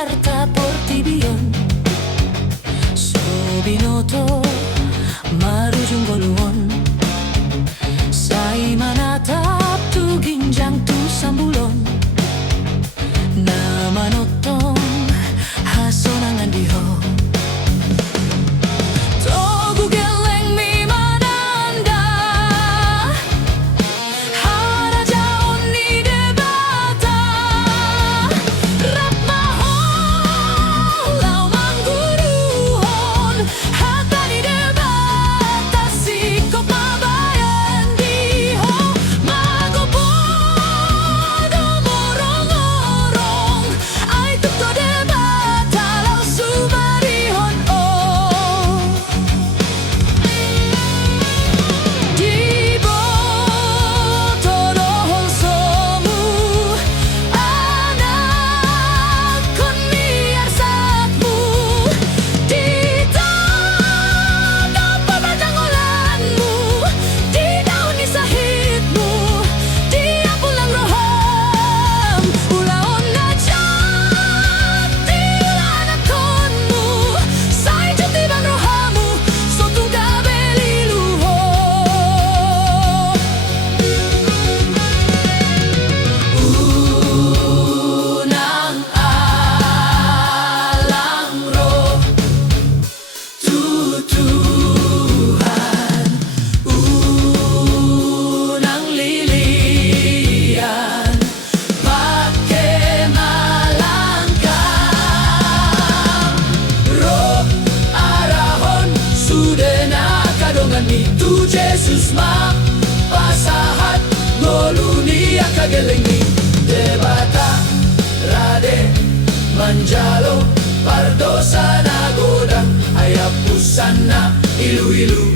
arta portibion Sobinoto marujung goluon Sai manatap tu ginjang tu sambulon Namanotong hasonangan diho Togu geleng mi mananda Harajaon ni debata Rap mahon lau mangguruhon Hata ni debata sikop mabayan diho Magopodo morong-orong Ay tukto debata lau sumarihon oh Di boto dohol somu Anak kon miar satmu Di tanda perbadangolanmu Di daun ni sahitmu Di apulang roham Ulaon na jati anak konmu Say jati bang rohamu Sotung kabeliluho Unang alang roh tutuhan Unang lilian Pake malangkang Roh arahon Sudena kadongan itu Jesus ma Pasahat ngoluni akageleng ni Debata rade manjalo Pardosa nagoda Ayapusan na ilu-ilu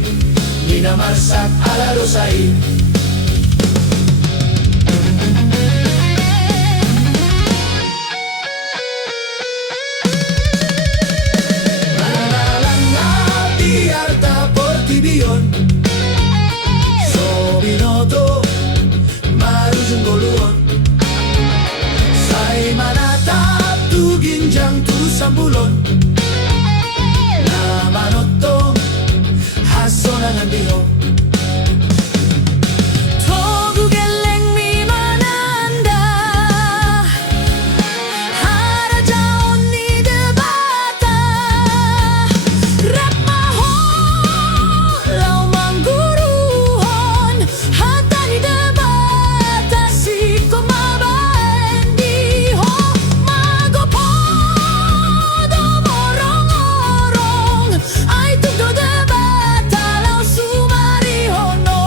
Nina marsak ala dosai di arta portibion Sobinoto marujung goluon Sai manatap tu ginjang tu sambulon Namanotong hasonangan diho Togu geleng mi mananda Harajaon ni debata Rap mahon lau mangguruhon Hata ni debata siko mabaen diho Magopodo morong-orong Ay tukdo debata lau sumarihono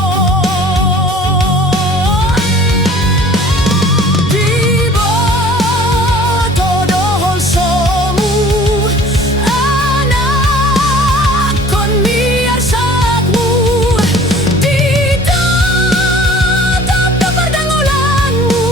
Di boto dohol somu Anak kon miar sakmu Di tatap do perdangolanmu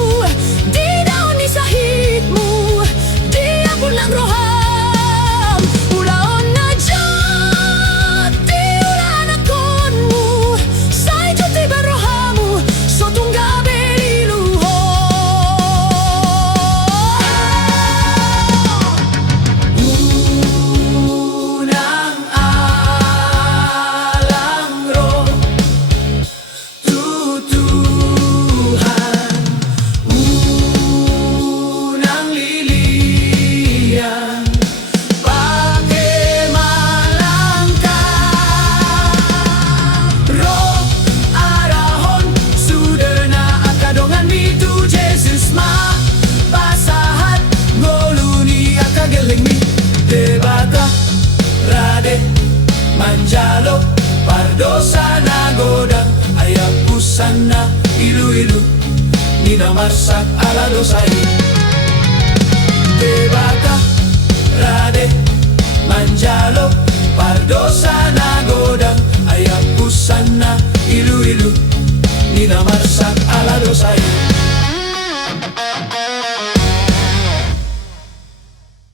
Di daun ni sahitmu Di apulang roham Ulaon na jati ulanak konmu Say jati berohamu Sotung gabeliluho Unang alang roh tutuhan Unang lilian Pake malangkang Roh arahon Sudena akadongan mitu Jesus ma Pasahat ngoluni akageleng mi Debata rade manjalo Pardosa nagoda Ayapusan na ilu-ilu Nina marsak ala dosai Debata rade manjalo Pardosa nagoda Ayapusan na ilu-ilu Nina marsak ala dosai